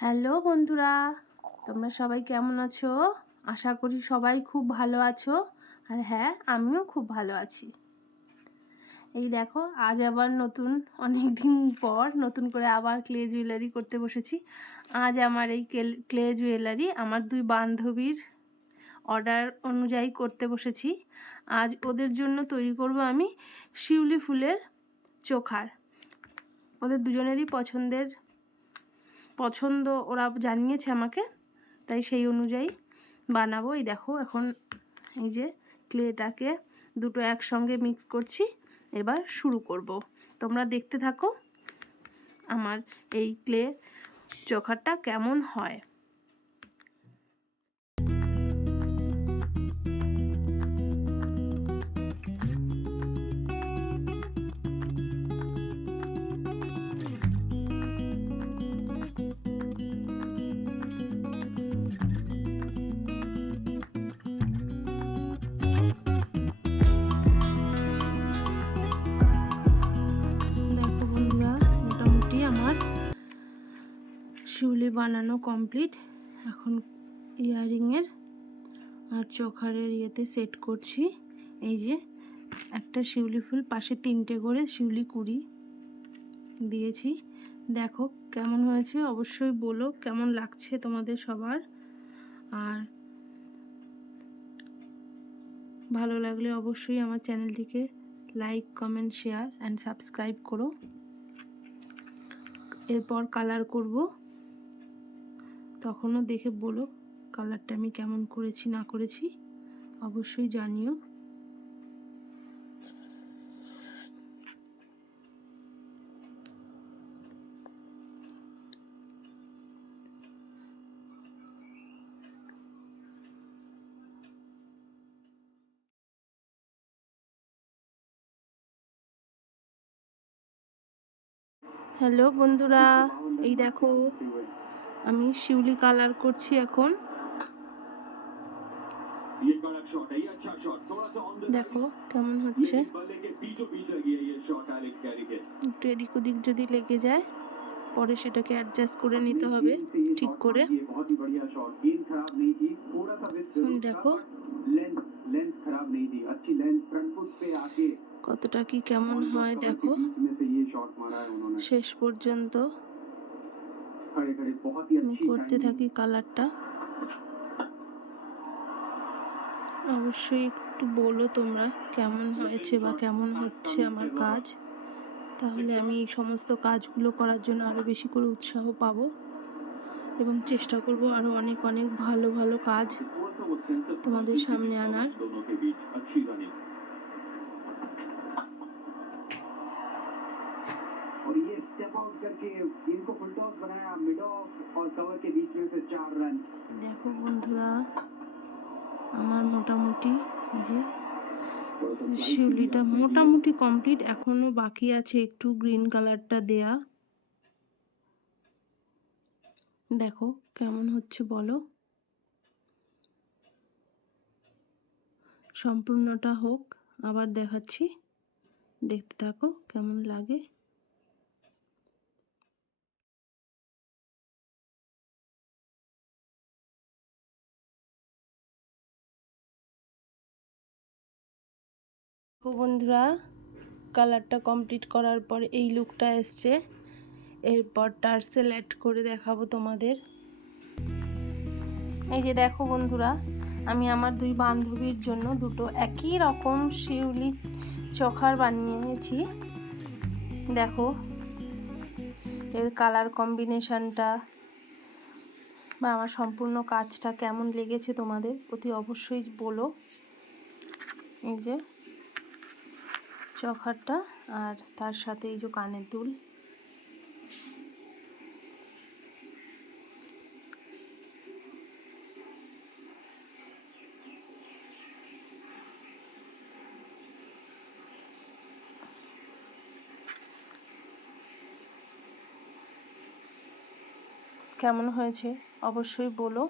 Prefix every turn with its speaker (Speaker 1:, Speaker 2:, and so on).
Speaker 1: Hello বন্ধুরা, তোমরা সবাই কেমন আছো? আশা করি সবাই খুব ভালো আছো। আর হ্যাঁ আমিও খুব ভালো আছি। এই দেখো, আজ আবার নতুন অনেক দিন পর নতুন করে আবার ক্লে জুয়েলারি করতে বসেছি। আজ আমার এই ক্লে জুয়েলারি আমার দুই বান্ধবীর অর্ডার অনুযায়ী করতে বসেছি। আজ ওদের জন্য তৈরি করব আমি শিউলি ফুলের চোখার। ওদের দুজনেরই পছন্দের পছন্দ ওরা জানিয়েছে আমাকে, তাই সেই অনুযায়ী বানাবো। এই দেখো এখন এই যে ক্লেটাকে দুটো একসঙ্গে মিক্স করছি, এবার শুরু করব। তোমরা দেখতে থাকো আমার এই ক্লে চোখাটা কেমন হয়। শিউলি বানানো কমপ্লিট এখন ইয়ারিংয়ের আর চোখারের ইয়েতে সেট করছি। এই যে একটা শিউলি ফুল, পাশে তিনটে করে শিউলি কুড়ি দিয়েছি। দেখো কেমন হয়েছে, অবশ্যই বলো কেমন লাগছে তোমাদের সবার। আর ভালো লাগলে অবশ্যই আমার চ্যানেলটিকে like comment share and subscribe করো। এরপর কালার করব। তখনও দেখে বলো, কালারটা আমি কেমন করেছি, না করেছি? অবশ্যই জানিও। হ্যালো বন্ধুরা, এই দেখো আমি শিউলি কালার করছি এখন। দেখো কেমন হচ্ছে। একটু এদিক ওদিক যদি লেগে যায়, পরে সেটাকে অ্যাডজাস্ট করে নিতে হবে, ঠিক করে। দেখো। কতটা কি কেমন হয়, দেখো। শেষ পর্যন্ত করতে থাকি কালারটা। অবশ্যই একটু বলো তোমরা কেমন হয়েছে বা কেমন হচ্ছে আমার কাজ। তাহলে আমি এই সমস্ত কাজগুলো করার জন্য আরও বেশি করে উৎসাহ পাবো। এবং চেষ্টা করব আরও অনেক অনেক ভালো ভালো কাজ তোমাদের সামনে আনার। स्टेप आउट करके इनको फुल टॉस बनाया मिड ऑफ और कवर के बीच में से चार रन দেখো বন্ধুরা আমার মোটামুটি যে শিউলিটা মোটামুটি কমপ্লিট এখনো বাকি আছে একটু গ্রিন কালারটা দেয়া দেখো কেমন হচ্ছে বলো সম্পূর্ণটা হোক আবার দেখাচ্ছি দেখতে থাকো কেমন লাগে বন্ধুরা কালারটা কমপ্লিট করার পর এই লুকটা এসছে। এরপর টার্সেল অ্যাড করে দেখাবো তোমাদের। এই যে দেখো বন্ধুরা, আমি আমার দুই বান্ধবীর জন্য দুটো একই রকম শিউলি চোখার বানিয়েছি। দেখো, এর কালার কম্বিনেশনটা বা আমার সম্পূর্ণ কাজটা কেমন লেগেছে তোমাদের, অতি অবশ্যই বলো। এই যে চখারটা আর তার সাথে এই যে কানের দুল। কেমন হয়েছে? অবশ্যই বলো।